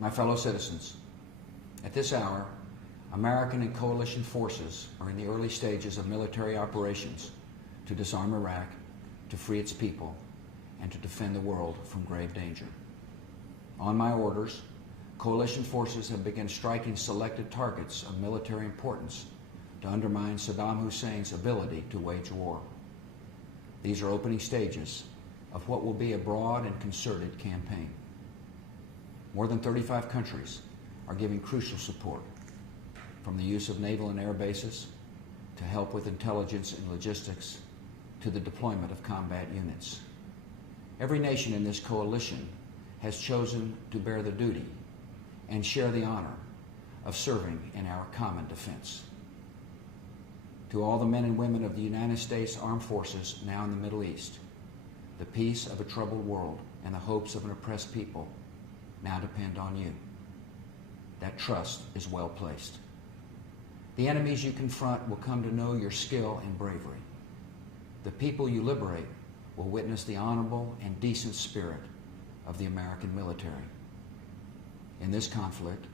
My fellow citizens, at this hour, American and coalition forces are in the early stages of military operations to disarm Iraq, to free its people, and to defend the world from grave danger. On my orders, coalition forces have begun striking selected targets of military importance to undermine Saddam Hussein's ability to wage war. These are opening stages of what will be a broad and concerted campaign. More than 35 countries are giving crucial support, from the use of naval and air bases to help with intelligence and logistics to the deployment of combat units. Every nation in this coalition has chosen to bear the duty and share the honor of serving in our common defense. To all the men and women of the United States Armed Forces now in the Middle East, the peace of a troubled world and the hopes of an oppressed people now depend on you. That trust is well placed. The enemies you confront will come to know your skill and bravery. The people you liberate will witness the honorable and decent spirit of the American military. In this conflict,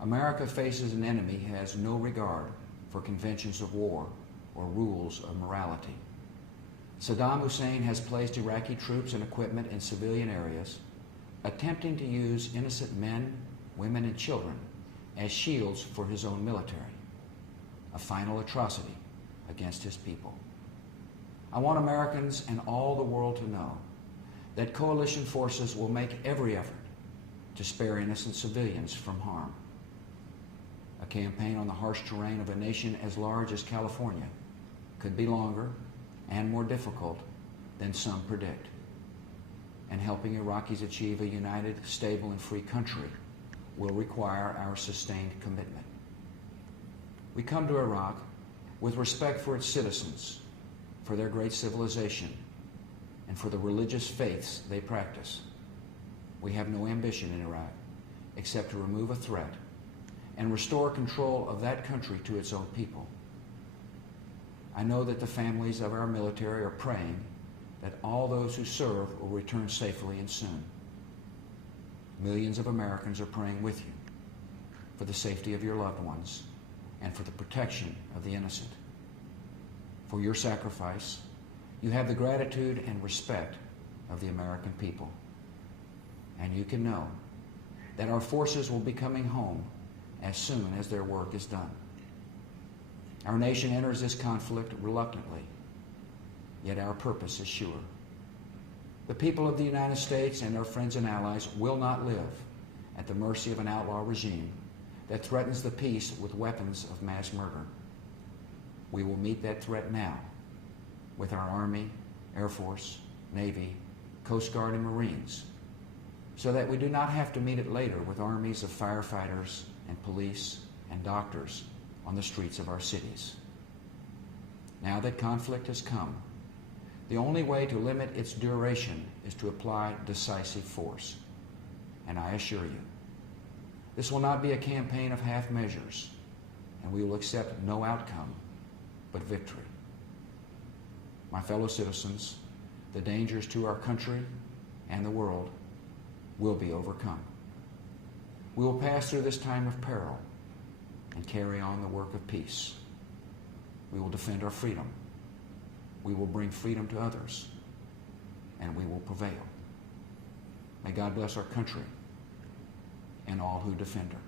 America faces an enemy who has no regard for conventions of war or rules of morality. Saddam Hussein has placed Iraqi troops and equipment in civilian areas, attempting to use innocent men, women, and children as shields for his own military, a final atrocity against his people. I want Americans and all the world to know that coalition forces will make every effort to spare innocent civilians from harm. A campaign on the harsh terrain of a nation as large as California could be longer and more difficult than some predict. And helping Iraqis achieve a united, stable, and free country will require our sustained commitment. We come to Iraq with respect for its citizens, for their great civilization, and for the religious faiths they practice. We have no ambition in Iraq except to remove a threat and restore control of that country to its own people. I know that the families of our military are praying that all those who serve will return safely and soon. Millions of Americans are praying with you for the safety of your loved ones and for the protection of the innocent. For your sacrifice, you have the gratitude and respect of the American people. And you can know that our forces will be coming home as soon as their work is done. Our nation enters this conflict reluctantly, yet our purpose is sure. The people of the United States and our friends and allies will not live at the mercy of an outlaw regime that threatens the peace with weapons of mass murder. We will meet that threat now with our Army, Air Force, Navy, Coast Guard, and Marines, so that we do not have to meet it later with armies of firefighters and police and doctors on the streets of our cities. Now that conflict has come, the only way to limit its duration is to apply decisive force. And I assure you, this will not be a campaign of half measures, and we will accept no outcome but victory. My fellow citizens, the dangers to our country and the world will be overcome. We will pass through this time of peril and carry on the work of peace. We will defend our freedom. We will bring freedom to others, and we will prevail. May God bless our country and all who defend her.